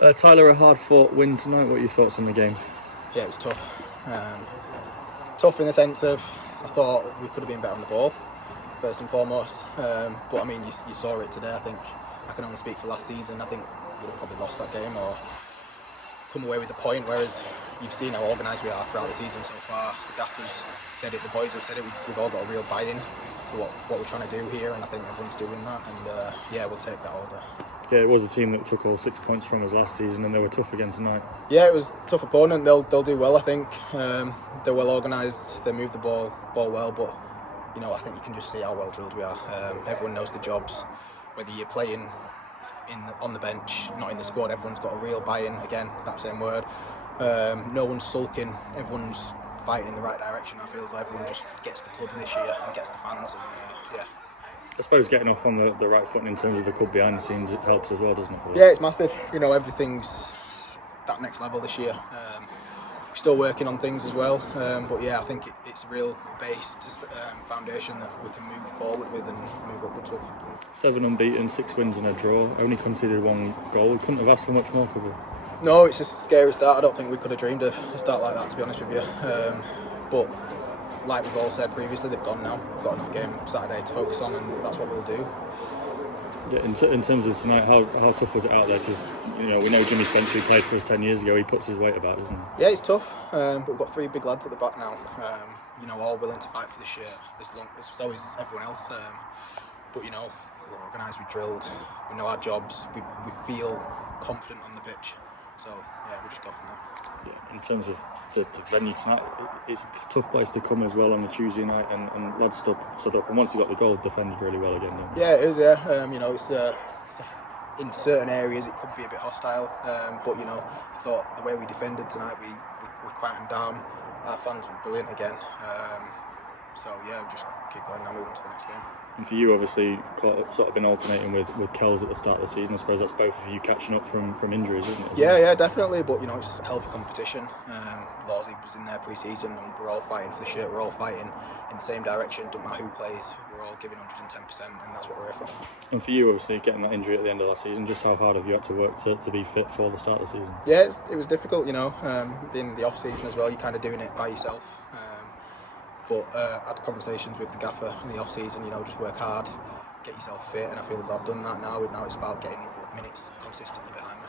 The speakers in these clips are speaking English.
Tyler, a hard-fought win tonight. What are your thoughts on the game? Yeah, it was tough. Tough in the sense of I thought we could have been better on the ball, first and foremost. But I mean, you saw it today. I think I can only speak for last season. I think we would have probably lost that game or come away with a point. Whereas you've seen how organised we are throughout the season so far. The gaffers said it, the boys have said it. We've all got a real buy-in to what we're trying to do here, and I think everyone's doing that. And yeah, we'll take that all day. Yeah, it was a team that took all 6 points from us last season, and they were tough again tonight. Yeah, it was a tough opponent. They'll do well, I think. They're well organised. They move the ball well, but you know, I think you can just see how well drilled we are. Everyone knows the jobs. Whether you're playing on the bench, not in the squad, everyone's got a real buy-in. Again, that same word. No one's sulking. Everyone's fighting in the right direction. I feel as though everyone just gets the club this year and gets the fans, and yeah. I suppose getting off on the right foot in terms of the club behind the scenes, it helps as well, doesn't it? Yeah, it's massive. You know, everything's that next level this year. We're still working on things as well, but yeah, I think it's a real base, foundation that we can move forward with and move upwards with. 7 unbeaten, 6 wins and a draw. Only conceded 1 goal. We couldn't have asked for much more, could we? No, it's a scary start. I don't think we could have dreamed of a start like that, to be honest with you. But like we've all said previously, they've gone now. We've got another game Saturday to focus on, and that's what we'll do. Yeah, in terms of tonight, how tough was it out there? Because you know, we know Jimmy Spencer, who played for us 10 years ago, he puts his weight about, doesn't he? Yeah, it's tough, but we've got 3 big lads at the back now. You know, all willing to fight for the shirt as so is everyone else. But you know, we're organised, we drilled, we know our jobs, we feel confident on the pitch. So yeah, we'll just go from there. Yeah, in terms of the venue tonight, it's a tough place to come as well on a Tuesday night, and lads stood up, and once he got the goal, defended really well again. Yeah, it is. Yeah, you know, it's in certain areas it could be a bit hostile, but you know, I thought the way we defended tonight, we quietened down. Our fans were brilliant again. So yeah, we'll just keep going now, moving to the next game. And for you, obviously, sort of been alternating with Kells at the start of the season. I suppose that's both of you catching up from injuries, isn't it? Yeah, definitely. But you know, it's a healthy competition. Lawsy was in there pre-season, and we're all fighting for the shirt. We're all fighting in the same direction. Don't matter who plays. We're all giving 110%, and that's what we're here for. And for you, obviously, getting that injury at the end of last season, just how hard have you had to work to be fit for the start of the season? Yeah, it was difficult. You know, in the off season as well, you're kind of doing it by yourself. But I had conversations with the gaffer in the off season. You know, just work hard, get yourself fit, and I feel as I've done that now. Now it's about getting minutes consistently behind me.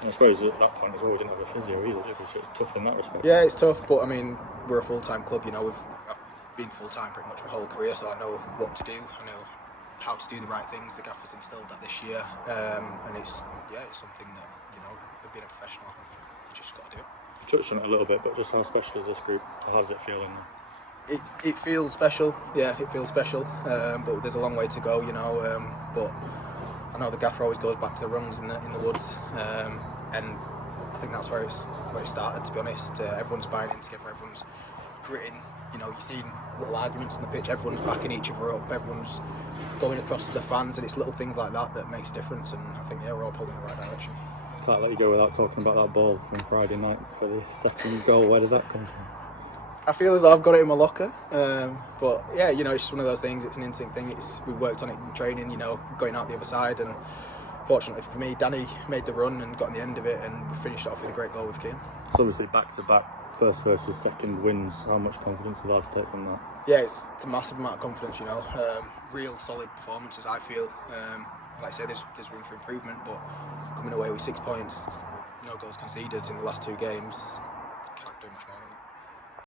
And I suppose at that point as well, we didn't have a physio either, did we? So it's tough in that respect. Yeah, it's tough, but I mean, we're a full-time club. You know, I've been full-time pretty much my whole career, so I know what to do. I know how to do the right things. The gaffer's instilled that this year, and it's something that, you know, being a professional, I think you just got to do it. You touched on it a little bit, but just how special is this group? How does it feel in there? It feels special, yeah, it feels special, but there's a long way to go, you know, but I know the gaffer always goes back to the rungs in the woods, and I think that's where it started, to be honest. Everyone's buying in together, everyone's gritting, you know, you've seen little arguments on the pitch, everyone's backing each other up, everyone's going across to the fans, and it's little things like that makes a difference, and I think, yeah, we're all pulling in the right direction. Can't let you go without talking about that ball from Friday night for the second goal. Where did that come from? I feel as though I've got it in my locker, but yeah, you know, it's just one of those things. It's an instinct thing. We worked on it in training, you know, going out the other side, and fortunately for me, Danny made the run and got on the end of it, and we finished off with a great goal with Keane. It's obviously back-to-back first versus second wins. How much confidence did I take from that? Yeah, it's a massive amount of confidence, you know. Real solid performances, I feel. Like I say, there's room for improvement, but coming away with 6 points, no goals conceded in the last 2 games, can't do much more.